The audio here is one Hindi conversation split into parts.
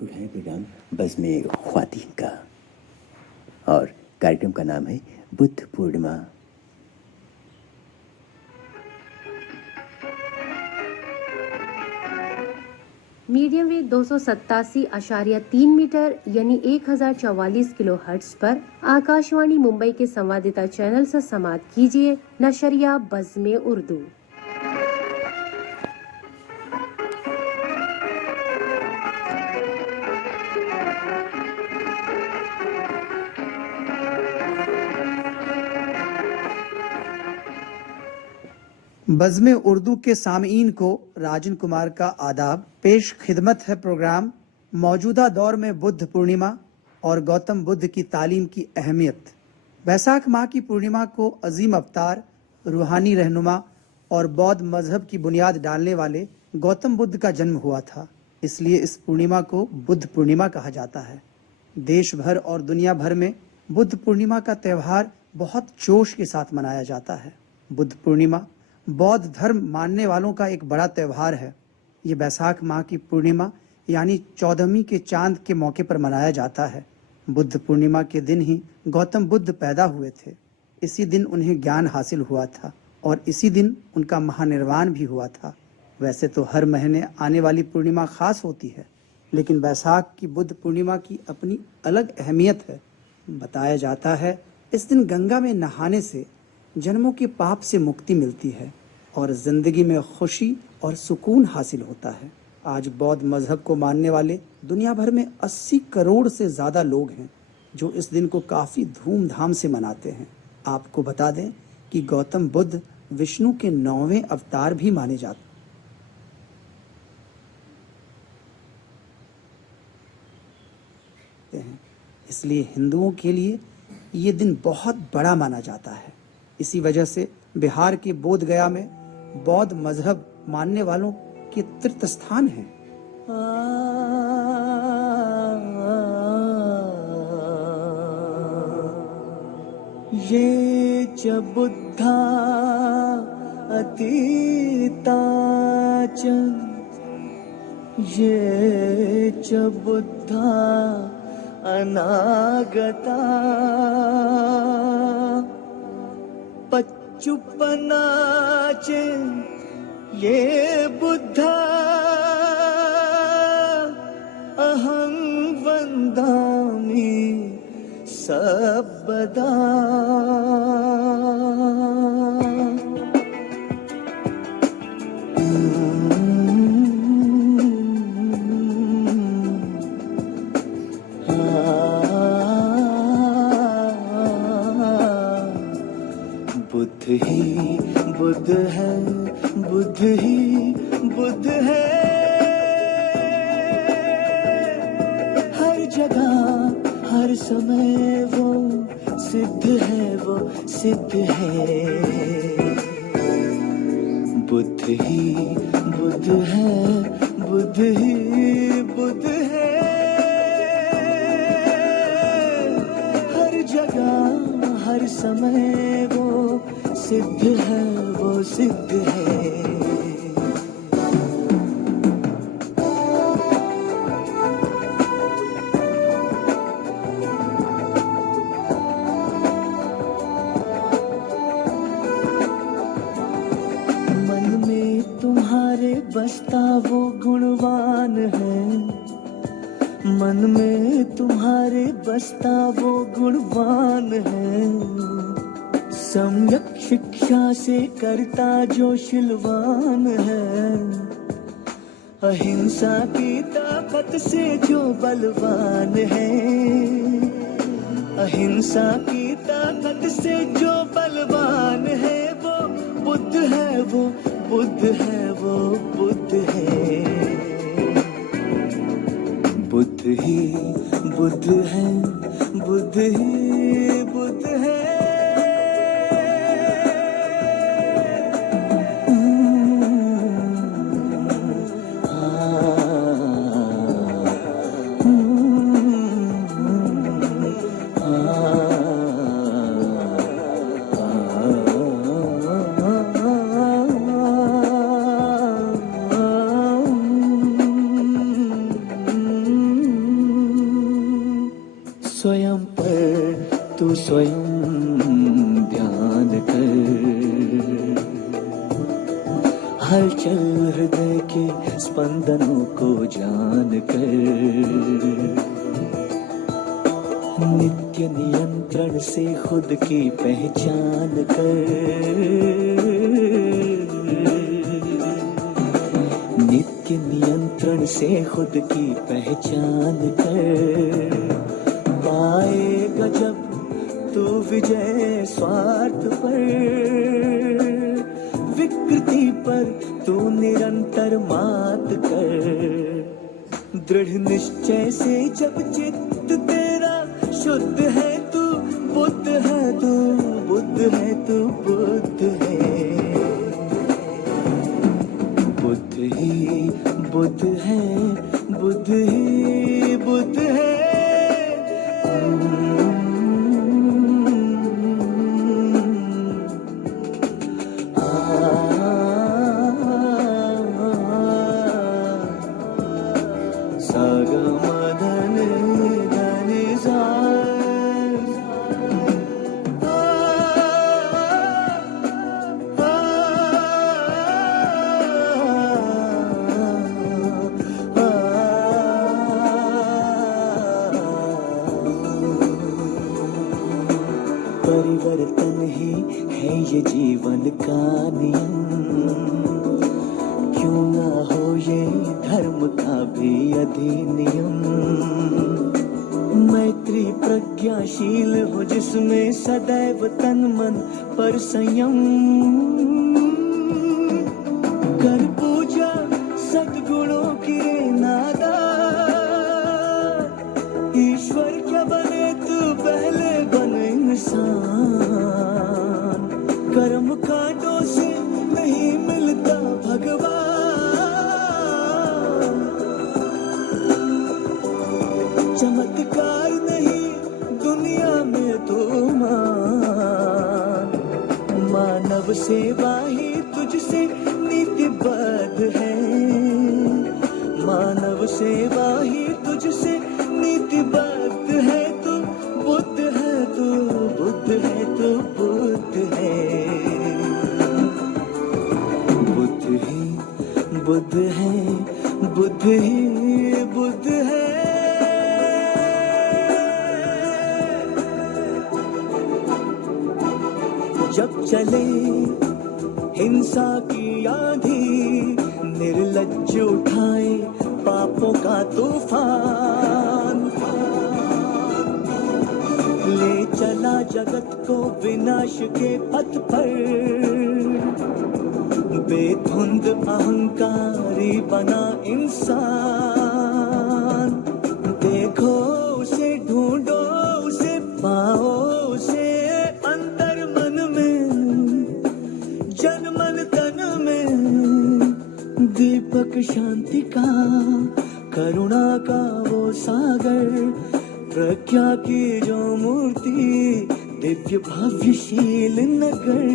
है प्रोग्राम बज़्म ख्वातीन का और कार्यक्रम का नाम है Buddha Purnima. Medium wave 287.3 metre यानी 1044 किलो हर्ट्ज पर आकाशवाणी मुंबई के संवाददाता चैनल से समाप्त कीजिए नशरिया बज़्म उर्दू। बज़्म उर्दू के सामीन को राजन कुमार का आदाब। पेश खिदमत है प्रोग्राम मौजूदा दौर में बुद्ध पूर्णिमा और गौतम बुद्ध की तालीम की अहमियत। बैसाख माह की पूर्णिमा को अजीम अवतार, रूहानी रहनुमा और बौद्ध मजहब की बुनियाद डालने वाले गौतम बुद्ध का जन्म हुआ था, इसलिए इस पूर्णिमा को बुद्ध पूर्णिमा कहा जाता है। देश भर और दुनिया भर में बुद्ध पूर्णिमा का त्यौहार बहुत जोश के साथ मनाया जाता है। बुद्ध पूर्णिमा बौद्ध धर्म मानने वालों का एक बड़ा त्यौहार है। ये बैसाख माह की पूर्णिमा यानी 14वीं के चांद के मौके पर मनाया जाता है। बुद्ध पूर्णिमा के दिन ही गौतम बुद्ध पैदा हुए थे। इसी दिन उन्हें ज्ञान हासिल हुआ था और इसी दिन उनका महानिर्वाण भी हुआ था। वैसे तो हर महीने आने वाली पूर्णिमा खास होती है, लेकिन बैसाख की बुद्ध पूर्णिमा की अपनी अलग अहमियत है। बताया जाता है इस दिन गंगा में नहाने से जन्मों के पाप से मुक्ति मिलती है और जिंदगी में खुशी और सुकून हासिल होता है। आज बौद्ध मजहब को मानने वाले दुनिया भर में 80 करोड़ से ज़्यादा लोग हैं जो इस दिन को काफ़ी धूमधाम से मनाते हैं। आपको बता दें कि गौतम बुद्ध विष्णु के 9वें अवतार भी माने जाते हैं, इसलिए हिंदुओं के लिए ये दिन बहुत बड़ा माना जाता है। इसी वजह से बिहार के बोध गया में बौद्ध मजहब मानने वालों के तीर्थ स्थान है। ये च बुद्धा अतीता च ये च बुद्धा अनागता पच्चुपनाचे ये बुद्धा अहं वन्दामि सर्वदा। बुद्ध ही बुद्ध है, बुद्ध ही बुद्ध है, हर जगह हर समय वो सिद्ध है, वो सिद्ध है। बुद्ध ही बुद्ध है, बुद्ध ही बुद्ध है, हर जगह हर समय वो सिद्ध है, वो सिद्ध है। मन में तुम्हारे बसता वो गुणवान है, मन में तुम्हारे बसता वो गुणवान है। सम्यक शिक्षा से करता जो शिलवान है, अहिंसा की ताकत से जो बलवान है, अहिंसा की ताकत से जो बलवान है, वो बुद्ध है, वो बुद्ध है, वो बुद्ध है। बुद्ध ही बुद्ध है, बुद्ध ही बुद्ध है। तू स्वयं ध्यान कर, हलचल हृदय के स्पंदनों को जान कर, नित्य नियंत्रण से खुद की पहचान कर, नित्य नियंत्रण से खुद की पहचान कर, पाएगा जब तू विजय स्वार्थ पर, विकृति पर तू निरंतर मात कर, दृढ़ निश्चय से जब चित्त तेरा शुद्ध है तू, बुद्ध है तू, बुद्ध है तू, बुद्ध है, बुद्ध ही बुद्ध है, बुद्ध ही बुद्ध है। परिवर्तन ही है ये जीवन का नियम, क्यों ना हो ये धर्म का भी अधिनियम, मैत्री प्रज्ञाशील हो जिसमें सदैव तन मन पर संयम, कर पूजा सद्गुणों की नादा, ईश्वर क्या बने तू पहले बन इंसान, कर्म कांडों से नहीं मिलता भगवान, चमत्कार नहीं दुनिया में तो मान, मानव सेवा ही तुझसे नीतिबद्ध है, मानव सेवा ही तुझसे नीतिबद्ध है, तू बुद्ध है तू, बुद्ध है तू, बुद्ध है, बुद्ध ही बुद्ध है, बुद्ध ही बुद्ध है। जब चले हिंसा की आंधी, निर्लज्ज उठाए पापों का तूफान, ले चला जगत को विनाश के पथ पर, बेधुंद अहंकारी बना इंसान, देखो उसे ढूंढो उसे पाओ उसे, अंतर मन में जन मन तन में, दीपक शांति का करुणा का वो सागर, प्रज्ञा की जो मूर्ति दिव्य भव्यशील नगर,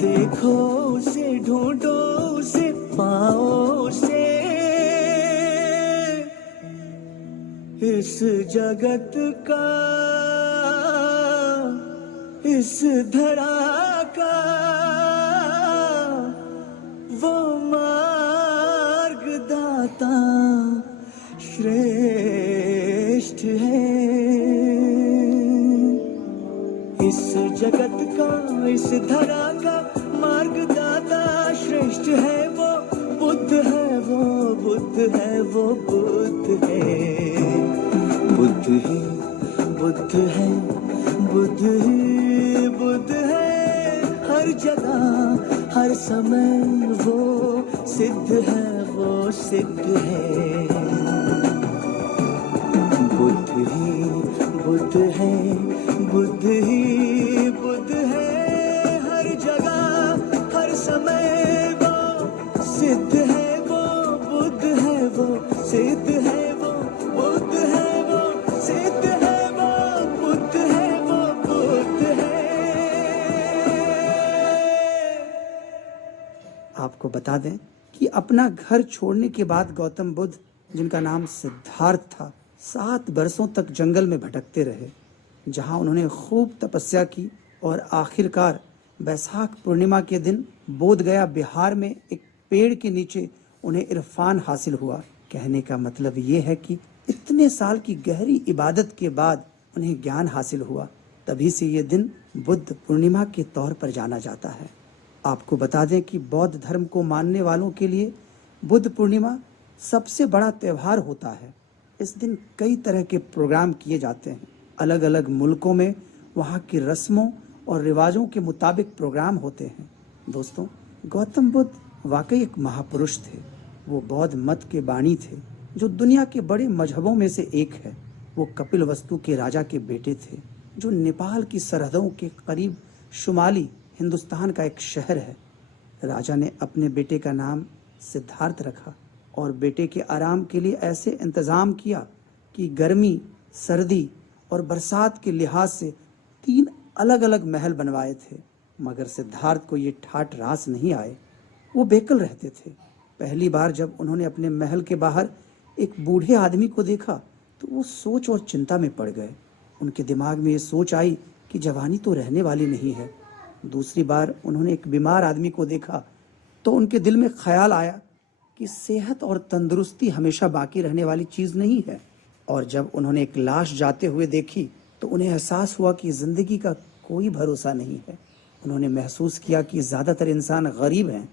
देखो उसे ढूंढो उसे पाओ उसे, इस जगत का इस धरा का वो मार्गदाता श्रेष्ठ है, इस जगत का इस धरा का मार्गदाता श्रेष्ठ है, वो बुद्ध है वो बुद्ध है वो बुद्ध है, बुद्ध ही बुद्ध है, बुद्ध ही बुद्ध है, हर जगह हर समय वो सिद्ध है वो सिद्ध है, बुद्ध ही बुद्ध है, बुद्ध ही बुद्ध है, हर जगह हर समय वो सिद्ध है वो बुद्ध है वो सिद्ध है वो बुद्ध है वो सिद्ध है वो बुद्ध है वो बुद्ध है। आपको बता दें कि अपना घर छोड़ने के बाद गौतम बुद्ध, जिनका नाम सिद्धार्थ था, 7 बरसों तक जंगल में भटकते रहे, जहां उन्होंने खूब तपस्या की और आखिरकार बैसाख पूर्णिमा के दिन बोधगया बिहार में एक पेड़ के नीचे उन्हें इरफान हासिल हुआ। कहने का मतलब ये है कि इतने साल की गहरी इबादत के बाद उन्हें ज्ञान हासिल हुआ। तभी से ये दिन बुद्ध पूर्णिमा के तौर पर जाना जाता है। आपको बता दें कि बौद्ध धर्म को मानने वालों के लिए बुद्ध पूर्णिमा सबसे बड़ा त्यौहार होता है। इस दिन कई तरह के प्रोग्राम किए जाते हैं। अलग अलग मुल्कों में वहाँ की रस्मों और रिवाजों के मुताबिक प्रोग्राम होते हैं। दोस्तों, गौतम बुद्ध वाकई एक महापुरुष थे। वो बौद्ध मत के बानी थे, जो दुनिया के बड़े मजहबों में से एक है। वो कपिलवस्तु के राजा के बेटे थे, जो नेपाल की सरहदों के करीब शुमाली हिंदुस्तान का एक शहर है। राजा ने अपने बेटे का नाम सिद्धार्थ रखा और बेटे के आराम के लिए ऐसे इंतजाम किया कि गर्मी, सर्दी और बरसात के लिहाज से 3 अलग अलग महल बनवाए थे। मगर सिद्धार्थ को ये ठाट रास नहीं आए। वो बेकल रहते थे। पहली बार जब उन्होंने अपने महल के बाहर एक बूढ़े आदमी को देखा तो वो सोच और चिंता में पड़ गए। उनके दिमाग में ये सोच आई कि जवानी तो रहने वाली नहीं है। दूसरी बार उन्होंने एक बीमार आदमी को देखा तो उनके दिल में ख्याल आया कि सेहत और तंदुरुस्ती हमेशा बाकी रहने वाली चीज़ नहीं है। और जब उन्होंने एक लाश जाते हुए देखी तो उन्हें एहसास हुआ कि ज़िंदगी का कोई भरोसा नहीं है। उन्होंने महसूस किया कि ज़्यादातर इंसान गरीब हैं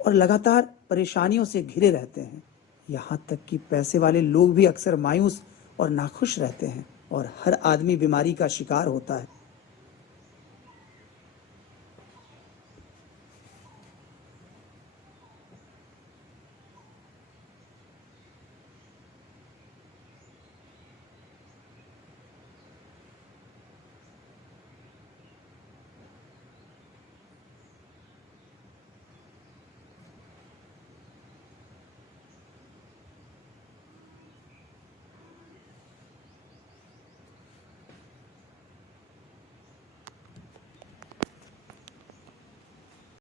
और लगातार परेशानियों से घिरे रहते हैं। यहाँ तक कि पैसे वाले लोग भी अक्सर मायूस और नाखुश रहते हैं और हर आदमी बीमारी का शिकार होता है।